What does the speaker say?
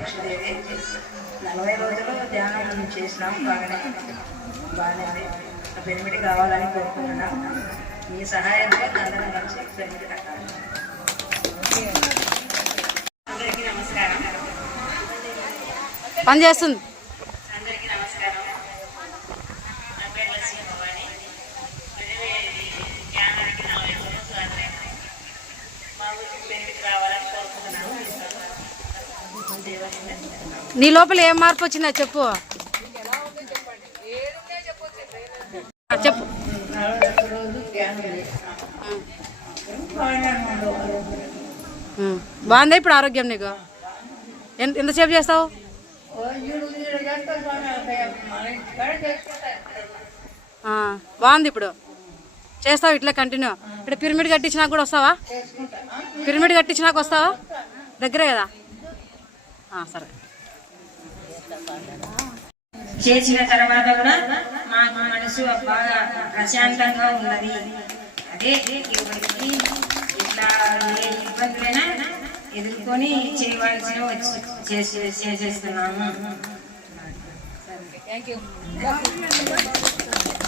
40 రోజులు ధ్యానం చేసినాం. బాగానే పెరిమిటి కావాలని కోరుకుంటున్నాం. మీ సహాయంతో అందరం కలిసి పెరిమిటి కట్టాలి. అందరికీ నమస్కారం. పని చేస్తుంది. అందరికీ నమస్కారం. నా పేరు లక్ష్మీ భవాని. ధ్యానానికి 40 రోజులు మా ఊరికి పెరిమిటి రావాలని కోరుకుంటున్నాను. నీ లోపల ఏం మార్పు వచ్చిందా చెప్పు. చెప్పు. బాగుందా ఇప్పుడు ఆరోగ్యం నీకు? ఎంతసేపు చేస్తావు? బాగుంది ఇప్పుడు చేస్తావు ఇట్లా కంటిన్యూ. ఇక్కడ పిరమిడ్ కట్టించినాక కూడా వస్తావా? పిరమిడ్ కట్టించినాక వస్తావా? దగ్గరే కదా. సరే. చేసిన తర్వాత కూడా మాకు మనసు బాగా ప్రశాంతంగా ఉన్నది. అదే ఎవరికి ఇట్లా ఏ ఇబ్బందులైనా ఎదుర్కొని చేయవలసిన చేసేస్తున్నాము.